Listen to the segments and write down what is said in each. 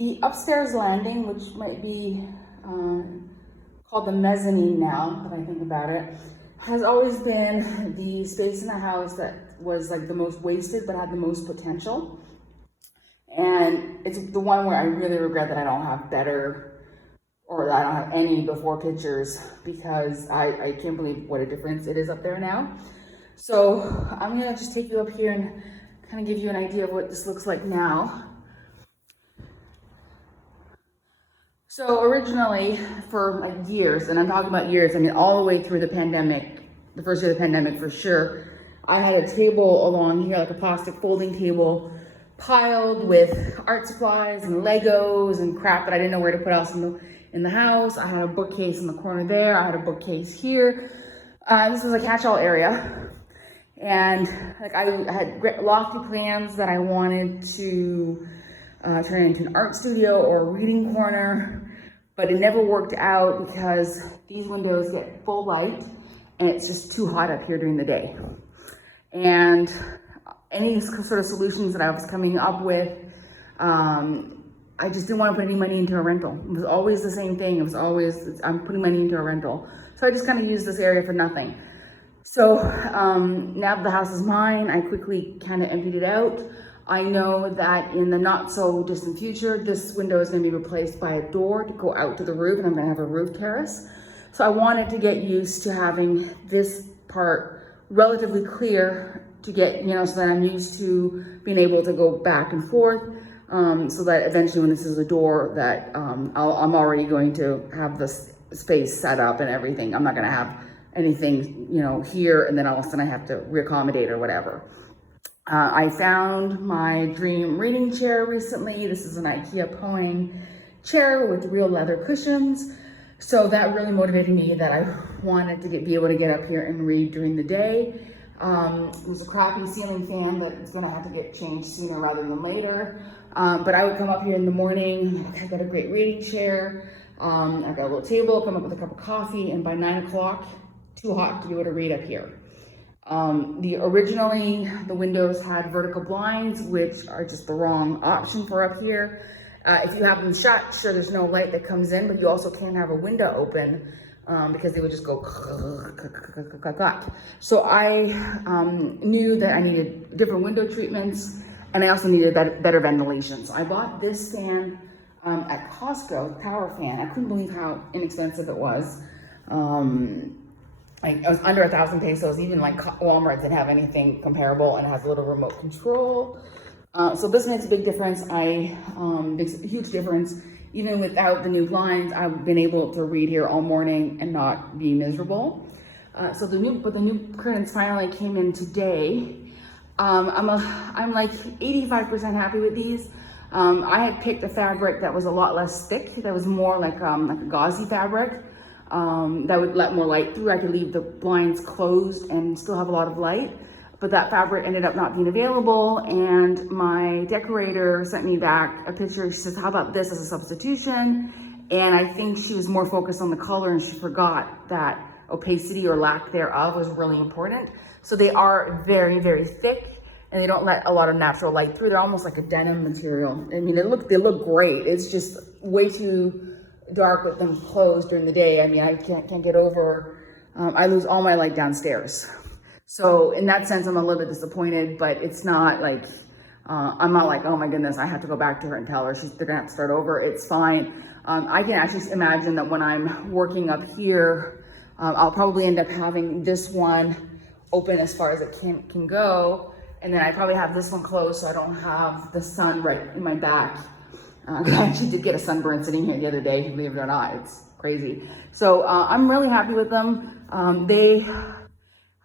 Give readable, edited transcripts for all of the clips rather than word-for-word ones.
The upstairs landing, which might be called the mezzanine now that I think about it, has always been the space in the house that was like the most wasted but had the most potential. And it's the one where I really regret that I don't have better, or that I don't have any before pictures, because I can't believe what a difference it is up there now. So I'm gonna just take you up here and kind of give you an idea of what this looks like now. So originally, for like years, and I'm talking about years, I mean all the way through the pandemic, the first year of the pandemic for sure, I had a table along here, like a plastic folding table, piled with art supplies and Legos and crap that I didn't know where to put else in the house. I had a bookcase in the corner there. I had a bookcase here. This was a catch-all area. And like I had lofty plans that I wanted to turn into an art studio or a reading corner, but it never worked out because these windows get full light and it's just too hot up here during the day. And any sort of solutions that I was coming up with, I just didn't want to put any money into a rental. It was always the same thing. It was always, I'm putting money into a rental. So I just kind of used this area for nothing. So now that the house is mine, I quickly kind of emptied it out. I know that in the not so distant future, this window is going to be replaced by a door to go out to the roof, and I'm going to have a roof terrace. So I wanted to get used to having this part relatively clear to get, you know, so that I'm used to being able to go back and forth, so that eventually when this is a door that I'm already going to have this space set up and everything. I'm not going to have anything, you know, here and then all of a sudden I have to reaccommodate or whatever. I found my dream reading chair recently. This is an IKEA Poing chair with real leather cushions. So that really motivated me that I wanted to be able to get up here and read during the day. It was a crappy ceiling fan that is gonna have to get changed sooner rather than later. But I would come up here in the morning, I've got a great reading chair, I've got a little table, come up with a cup of coffee, and by 9 o'clock, too hot to be able to read up here. Originally, the windows had vertical blinds, which are just the wrong option for up here. If you have them shut, sure, there's no light that comes in, but you also can't have a window open because they would just go. So I knew that I needed different window treatments, and I also needed better ventilation. So I bought this fan at Costco, power fan. I couldn't believe how inexpensive it was. It was under 1,000 pesos. Even like Walmart didn't have anything comparable, and it has a little remote control. So this makes a big difference. Makes a huge difference. Even without the new blinds, I've been able to read here all morning and not be miserable. So the new curtains finally came in today. I'm like 85% happy with these. I had picked a fabric that was a lot less thick. That was more like a gauzy fabric. That would let more light through. I could leave the blinds closed and still have a lot of light, but that fabric ended up not being available, and my decorator sent me back a picture. She says, how about this as a substitution? And I think she was more focused on the color, and she forgot that opacity or lack thereof was really important. So they are very, very thick, and they don't let a lot of natural light through. They're almost like a denim material. I mean, they look great. It's just way too dark with them closed during the day. I mean, I can't get over, I lose all my light downstairs. So in that sense, I'm a little bit disappointed, but it's not like, I'm not like, oh my goodness, I have to go back to her and tell her they're gonna have to start over. It's fine. I can actually imagine that when I'm working up here, I'll probably end up having this one open as far as it can go. And then I probably have this one closed so I don't have the sun right in my back. I actually did get a sunburn sitting here the other day, believe it or not. It's crazy. So I'm really happy with them.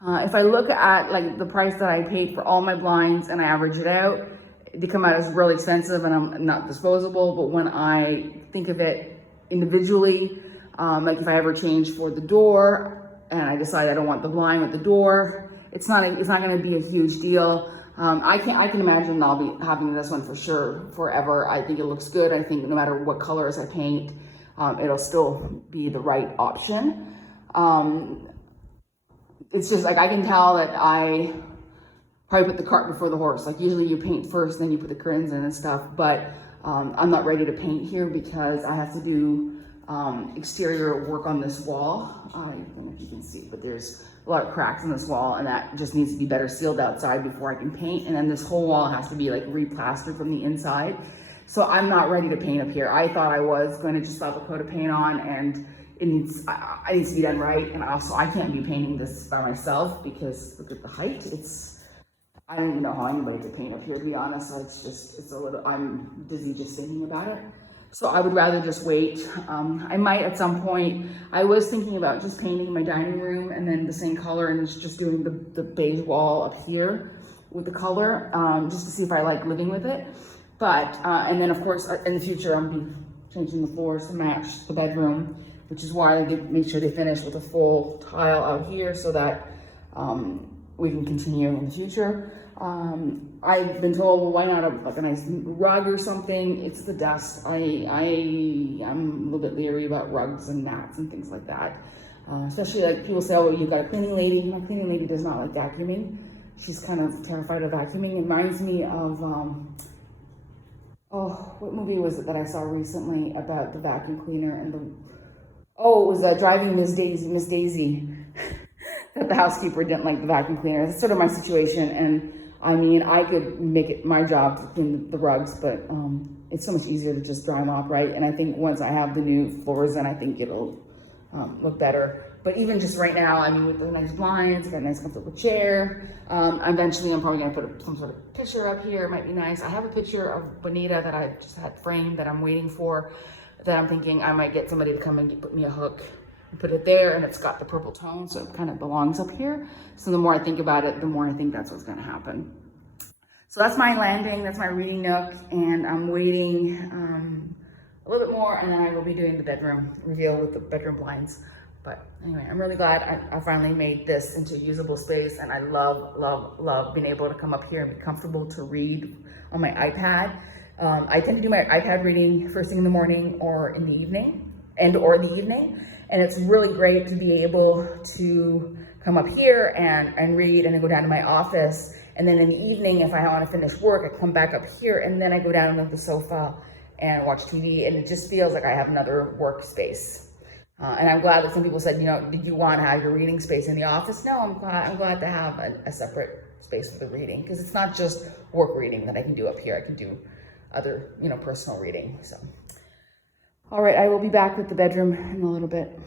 If I look at like the price that I paid for all my blinds and I average it out, they come out as really expensive and I'm not disposable. But when I think of it individually, like if I ever change for the door and I decide I don't want the blind with the door, it's not going to be a huge deal. I can imagine I'll be having this one for sure forever. I think it looks good. I think no matter what colors I paint, it'll still be the right option. It's just like I can tell that I probably put the cart before the horse. Like usually you paint first, then you put the curtains in and stuff. But I'm not ready to paint here because I have to do exterior work on this wall. I don't know if you can see, but there's a lot of cracks in this wall, and that just needs to be better sealed outside before I can paint. And then this whole wall has to be like replastered from the inside. So I'm not ready to paint up here. I thought I was going to just slap a coat of paint on, and it needs to be done right. And also I can't be painting this by myself because look at the height. I don't even know how anybody could paint up here, to be honest. It's a little, I'm dizzy just thinking about it. So I would rather just wait. I might at some point, I was thinking about just painting my dining room and then the same color and just doing the beige wall up here with the color, just to see if I like living with it. But, and then of course, in the future, I'll be changing the floors to match the bedroom, which is why I did make sure they finish with a full tile out here so that we can continue in the future. I've been told, well, why not like a nice rug or something? It's the dust. I'm a little bit leery about rugs and mats and things like that. Especially like people say, oh, you've got a cleaning lady. My cleaning lady does not like vacuuming. She's kind of terrified of vacuuming. It reminds me of, what movie was it that I saw recently about the vacuum cleaner and it was Driving Miss Daisy. That the housekeeper didn't like the vacuum cleaner. That's sort of my situation, and I mean, I could make it my job to clean the rugs, but it's so much easier to just dry them off, right? And I think once I have the new floors, then I think it'll look better. But even just right now, I mean, with the nice blinds, got a nice comfortable chair. Eventually, I'm probably gonna put some sort of picture up here. It might be nice. I have a picture of Bonita that I just had framed that I'm waiting for, that I'm thinking I might get somebody to come and put me a hook. Put it there, and it's got the purple tone, so it kind of belongs up here. So the more I think about it, the more I think that's what's going to happen. So that's my landing, that's my reading nook, and I'm waiting a little bit more, and then I will be doing the bedroom reveal with the bedroom blinds. But anyway, I'm really glad I finally made this into a usable space, and I love being able to come up here and be comfortable to read on my iPad. I tend to do my iPad reading first thing in the morning or in the evening, and it's really great to be able to come up here and read and then go down to my office. And then in the evening, if I want to finish work, I come back up here and then I go down to the sofa and watch TV. And it just feels like I have another workspace. And I'm glad that some people said, did you want to have your reading space in the office? No, I'm glad to have a separate space for the reading, because it's not just work reading that I can do up here. I can do other, personal reading. So. All right, I will be back with the bedroom in a little bit.